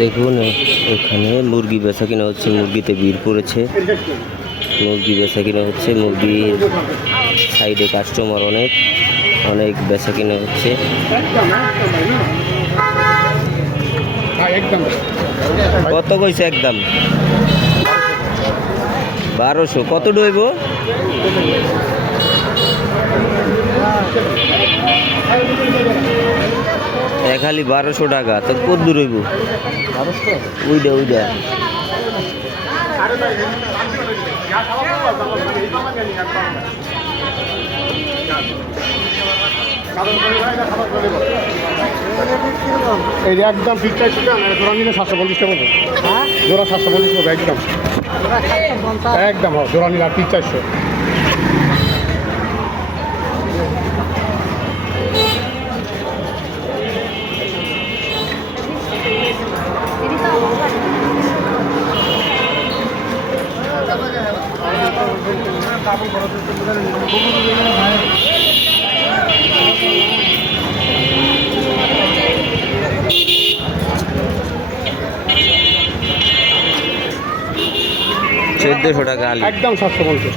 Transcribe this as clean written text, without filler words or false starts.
দেখুন এখানে মুরগি বেচা কিনা হচ্ছে, মুরগিতে ভিড় পড়েছে, মুরগি বেচা কিনা হচ্ছে, মুরগির সাইডে কাস্টমার অনেক অনেক বেচা কিনা হচ্ছে। কত কইছে একদম? 1200। কত ডইব? খালি 1200 টাকা। তো কত দূর হইব? ওইটা ওইটা এই একদম ঠিক চাইছি, জোড়া নিলে 750 টাকা পড়বে। জোড়া 750 পড়বে একদম একদম। জোড়া নিলে আর ঠিক 400। চোদ্দশো টাকা একদম 750।